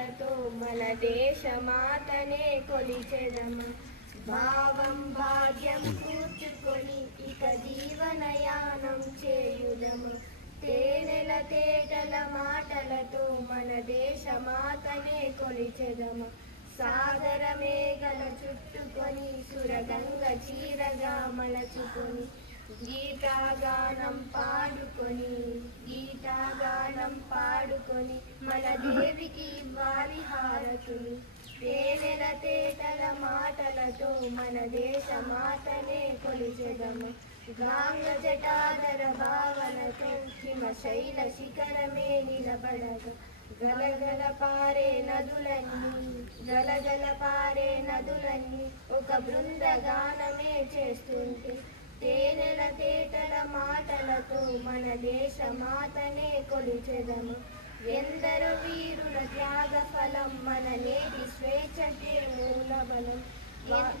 మాటలతో మన దేశమాతనే కొలిచెదము. భావం భాగ్యం కూర్చుకొని ఇక జీవనయానం చేయుదము. తేనెల తేటల మాటలతో మన దేశమాతనే కొలిచెదము. సాగర మేఘల చుట్టుకొని సురగంగ చీరగా మలచుకొని గీతాగానం పాడుకొని మన దేవికి ఇవ్వాలి హారతులు. తేనెల తేటల మాటలతో మన దేశమాతనే కొలిచెదము. గాంగ జటాధర భావనతో హిమశైల శిఖరమే నిలబడగా గలగల పారే నదులన్నీ ఒక బృందగానమే చేస్తుంటే తేనెల తేటల మాటలతో మన దేశమాతనే కొలిచెదము. ఎందరో వీరుల త్యాగ ఫలం మన నేటి స్వేచ్ఛకే మూలబలం. వారందరూ